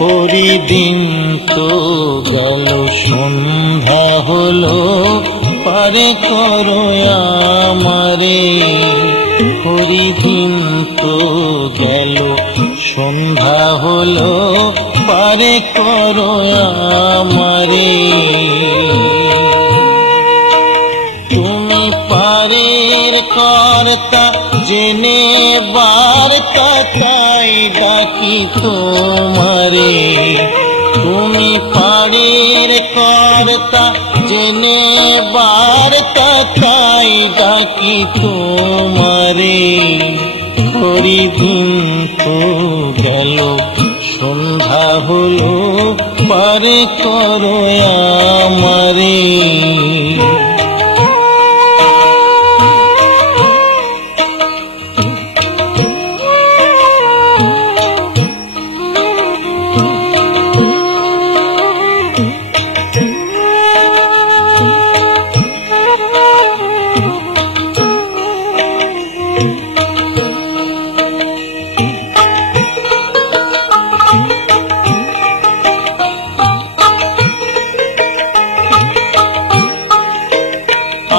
হরিদিন তো গেল সন্ধ্যা হলো পারে করো আমারে। হরিদিন তো গেল সন্ধ্যা হলো পারে করো আমারে। তুমি পারের কর্তা জেনে বার্তা তাই ডাকি তোমারে। তুমি পারের কর্তা জেনে বার্তা তাই ডাকি তোমারে। হরিদিন তো গেল সন্ধ্যা হলো পারে করো আমারে।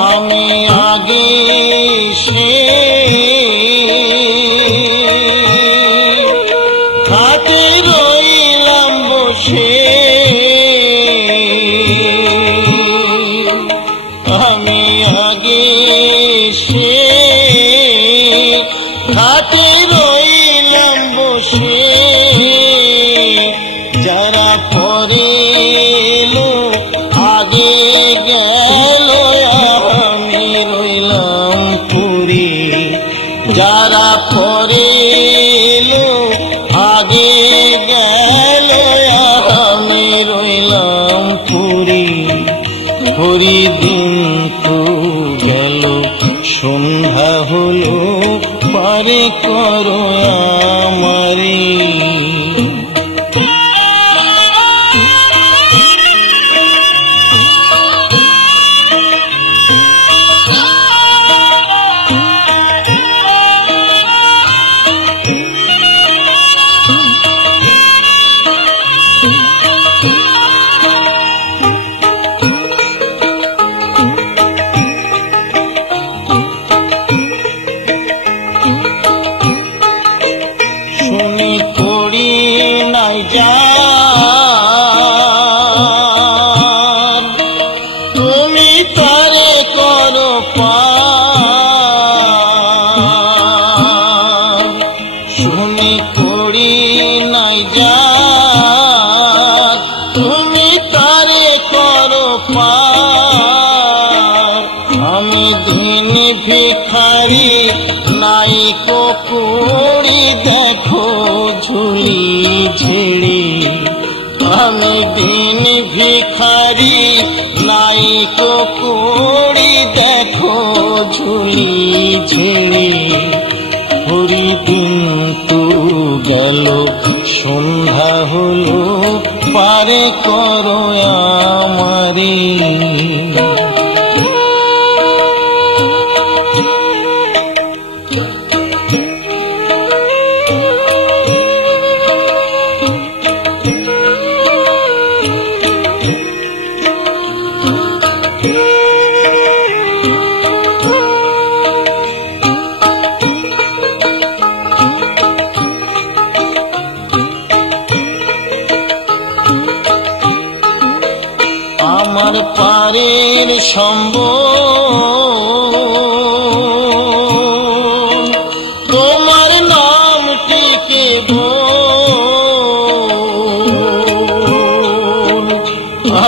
আমি আগে সে হাতে রইলাম বসে। আমি আগে সে হাতে রইলাম বসে। যারা পরে এলো আগে গেল আমি রইলাম পুরী। যারা পরে এলো আগে গেল আমি রইলাম পুরী। হরিদিন তো গেল সন্ধ্যা হলো পারে করো আমারে। শুনি করি নাই যান তুমি তারে করো পার। শুনি করি নাই যান তুমি তারে করো পার। আমি দিন ভিখারি নাই কুড়ি দেখো ঝুলি ঝেড়ে। আমি দিন ভিখারি নাই কুড়ি দেখো ঝুলি ঝেড়ে। হরিদিন তো গেল সন্ধ্যা হলো পারে করো আমারে। আমার পারের সম্বল তোমার নামটিকে বল।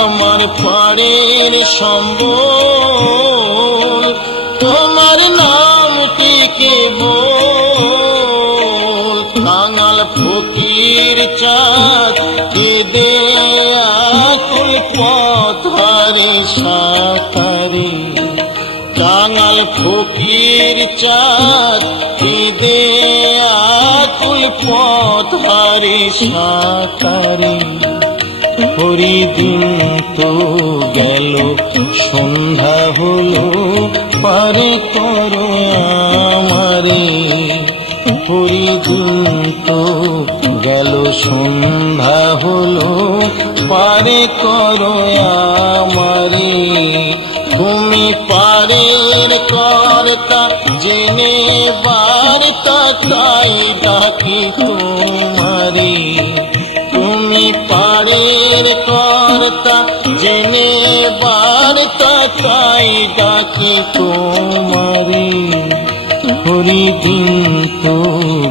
আমার পারের সম্বল তোমার নামটিকে বল। কাঙাল ফকির চাঁদ কেঁদে আকুল পথরে সাঁতারে। কাঙাল ফকির চাঁদ কেঁদে আকুল পথরে সাঁতারে। হরিদিন তো গেল সন্ধ্যা হলো পারে করো আমারে। হরিদিন তো গেল সন্ধ্যা হলো পারে করো আমারে তুমি পারের কর্তা জেনে বার্তা তাই ডাকি তোমারে তুমি পারের কর্তা জেনে বার্তা তাই ডাকি তোমারে হরি দিন তো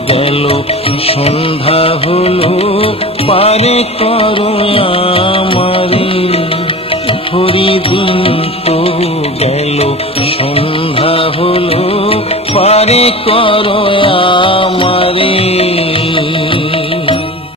গেল সন্ধ্যা হলো পারে করো আমারে হরি দিন তো গেল সন্ধ্যা হলো পারে করো আমারে।